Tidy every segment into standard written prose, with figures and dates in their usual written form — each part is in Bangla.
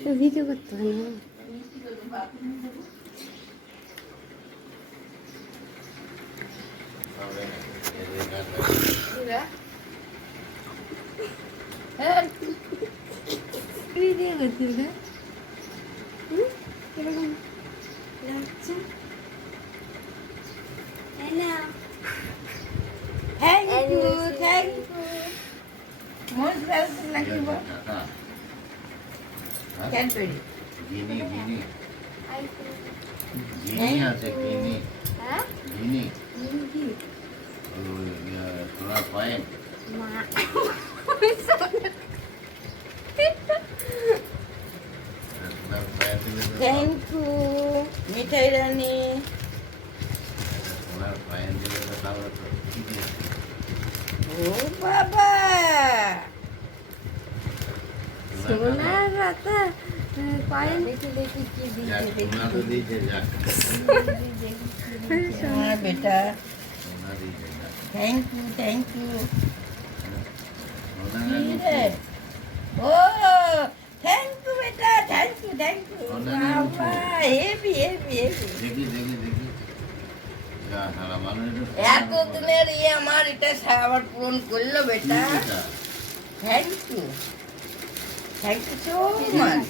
তো ভিডিও করতে হয় না। ভিডিও করতে হবে কিরকম লাগছে? থ্যাংক ইউ মোস্ট ওয়েলকাম লাগিব ক্যাডবেরি গিনি আছে গিনি তোরা পয়েন্ট থ্যাংক ইউ মিঠাই রানী তোরা পয়েন্ট দিলে তো তাহলে তো ও বাবা সোনার রাতা কয়েন দেখি কি যাক, দিয়েছে সোনা তো দিয়েছে যাক আমার বেটা সোনা দিয়েছে যাক থ্যাংক ইউ সোনা কি রে ও থ্যাংক ইউ বেটা থ্যাংক ইউ বাবা হেভি দেখি যা সারা মানুষ এত দিনের আমার এটা আবার পূরণ করলো বেটা thank you so much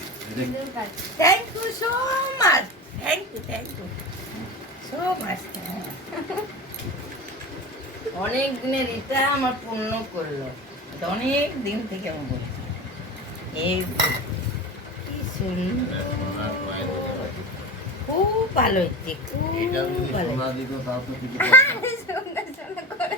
thank you so much so much অনেক দিনের এটা আমার পূর্ণ করলো অনেক দিন থেকে আমি বলছি এই কি সুন্দর সোনার পয়েন্ট খুব ভালো হচ্ছে খুব এটা যদি ভালো সোনা দিত তাও তো কিছু সোনা সোনা করে